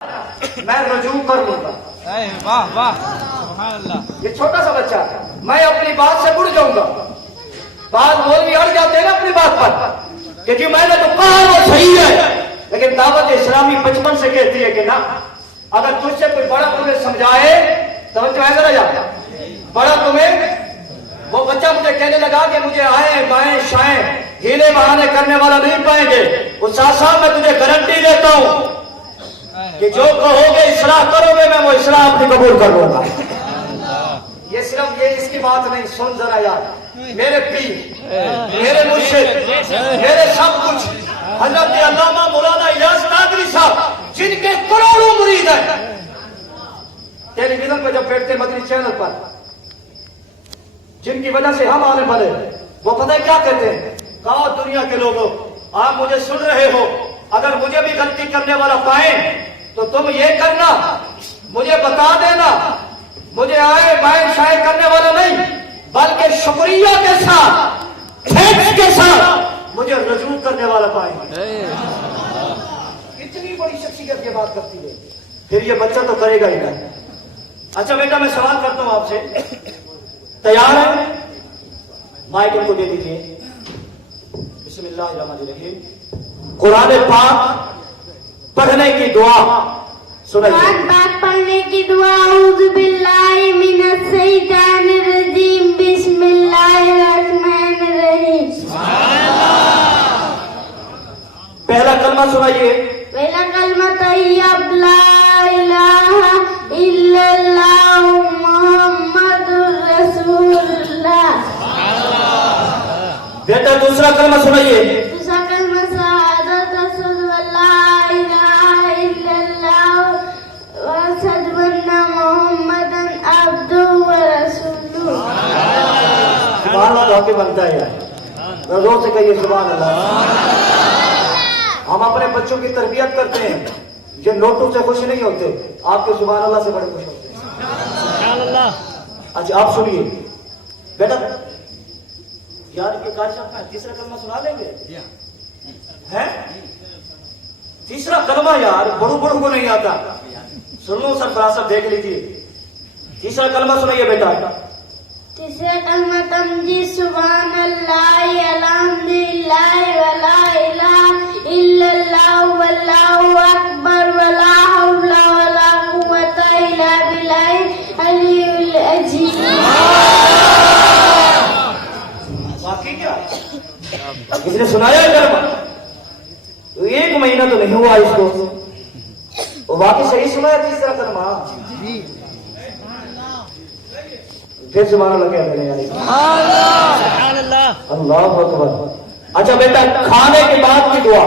میں رجوع کر لوں گا. واہ واہ سبحان اللہ. یہ چھوٹا سا بچہ ہے, میں اپنی بات سے اڑ جاؤں گا. بعض مولوی اڑ جاتے ہیں نا اپنی بات پر کہ جی میں نے تو کہا وہ صحیح ہے, لیکن دعوت اسلامی بچپن سے کہتی ہے کہ نہ, اگر تجھ سے کوئی بڑا تمہیں سمجھائے توجہ ہے ذرا جا, بڑا تمہیں, وہ بچہ مجھے کہنے لگا کہ مجھے آئیں بائیں شائیں ہیلے بہانے کرنے والا نہیں پائیں گے. استاد صاحب میں تجھے گارنٹی دیتا ہوں کہ جو کہو گے اصلاح کرو گے, میں وہ اصلاح اپنی قبول کر لوں گا. یہ صرف یہ اس کی بات نہیں, سن ذرا یار, میرے پیر, میرے مرشد, میرے سب کچھ حضرت علامہ مولانا الیاس قادری صاحب, جن کے کروڑوں مرید ہیں, ٹیلی ویژن پہ جب بیٹھتے مدنی چینل پر, جن کی وجہ سے ہم آنے بڑے, وہ پتہ ہے کیا کہتے ہیں, کہا دنیا کے لوگوں آپ مجھے سن رہے ہو, اگر مجھے بھی غلطی کرنے والا پائیں تو تم یہ کرنا, مجھے بتا دینا, مجھے آئے بائیں شائیں کرنے والا نہیں, بلکہ شکریہ کے ساتھ تھینکس کے ساتھ مجھے رجوع کرنے والا پائیں. اتنی بڑی شخصیت یہ بات کرتی ہے, پھر یہ بچہ تو کرے گا ہی نہیں. اچھا بیٹا میں سوال کرتا ہوں آپ سے, تیار ہے؟ مائک ان کو دے دیجیے. بسم اللہ الرحمن الرحیم. قرآن پاک پڑھنے کی دعا سنائیے. قرآن پاک پڑھنے کی دعا. اعوذ باللہ من الشیطان الرجیم, بسم اللہ الرحمن الرحیم. پہلا کلمہ سنائیے. پہلا کلمہ طیب, لا الہ الا اللہ محمد رسول اللہ. بیٹا دوسرا کلمہ سنائیے. دوسرا کلمہ شہادت, اشہد ان لا الہ الا اللہ واشہد ان محمدا عبدہ ورسولہ. سبحان اللہ کے بنتا ہے یار, زور سے کہیے سبحان اللہ. ہم اپنے بچوں کی تربیت کرتے ہیں, یہ نوٹوں سے خوش نہیں ہوتے, آپ کے سبحان اللہ سے بڑے خوش ہوتے ہیں. سبحان اللہ. اچھا آپ سنیے بیٹا, یار یہ کاج صاحب کا تیسرا کلمہ سنا لیں گے ہیں؟ تیسرا کلمہ یار بڑوں بڑوں کو نہیں آتا, سن لو سرفراز صاحب دیکھ لیجیے. تیسرا کلمہ سنائیے بیٹا. تیسرا کلمہ تمجید, سبحان اللہ الحمدللہ ولا الہ الا اللہ واللہ اکبر ولا حول ولا قوۃ الا باللہ العلی العظیم. واقعی کیا کسی نے سنایا ہے کلمہ؟ ایک مہینہ تو نہیں ہوا اس کو, وہ واقعی صحیح سنایا تیسرا کلمہ. پھر سبحان اللہ کیا کریں یار, سبحان اللہ. اللہ اکبر. اچھا بیٹا کھانے کے بعد کی دعا.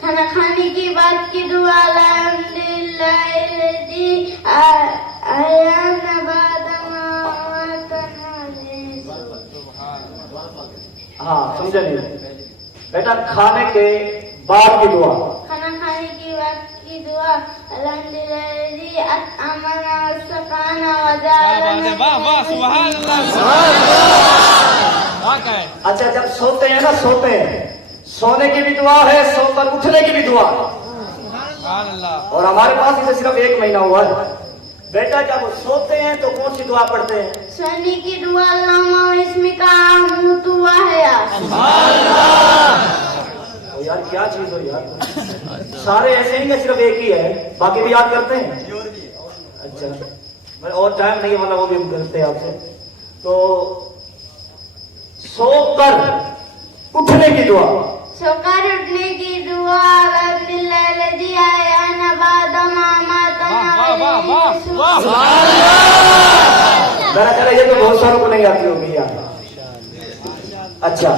کھانا کھانے کے بعد کی دعا. الحمدللہ الذی احیانا بعد ما اماتنا. ہاں سمجھا نہیں بیٹا, کھانے کے بعد کی دعا. کھانا کھانے کے بعد کی دعا. الحمدللہ الذی اطعمنا وسقانا وجعلنا. واہ واہ سبحان اللہ. واقعی. اچھا جب سوتے ہیں نا, سوتے ہیں, سونے کی بھی دعا ہے, سو کر اٹھنے کی بھی دعا ہے. سبحان اللہ. اور ہمارے پاس اسے صرف ایک مہینہ ہوا ہے. بیٹا جب سوتے ہیں تو کون سی دعا پڑھتے ہیں؟ سونے کی دعا. اللہم بسمک اموت واحیا. یار کیا چیز ہو یار, سارے ایسے ہی کہ صرف ایک ہی ہے, باقی بھی یاد کرتے ہیں. اچھا میں اور ٹائم نہیں والا, وہ بھی ہم کرتے ہیں آپ سے. تو سو کر اٹھنے کی دعا. سو کر اٹھنے کی دعا. الحمدللہ الذی احیانا بعد ما اماتنا. ذرا ذرا یہ تو بہت ساروں کو نہیں آتی ہوگی یار. اچھا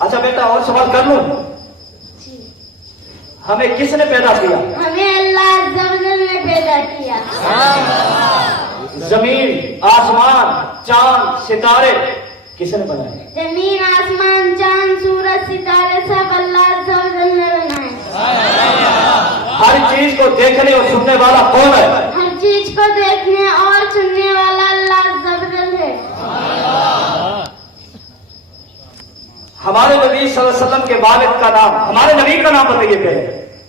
اچھا بیٹا اور سوال کر لوں, ہمیں کس نے پیدا کیا؟ ہمیں اللہ عز و جل نے پیدا کیا. زمین, آسمان, چاند, ستارے کس نے بنائے؟ زمین, آسمان, چاند, سورج, ستارے سب اللہ عز و جل نے بنائے. ہر چیز کو دیکھنے اور سننے والا کون ہے؟ ہر چیز کو دیکھنے اور سننے والا اللہ عز و جل ہے. ہمارے نبی صلی اللہ علیہ وسلم کے والد کا نام, ہمارے نبی کا نام بتائیے پہلے.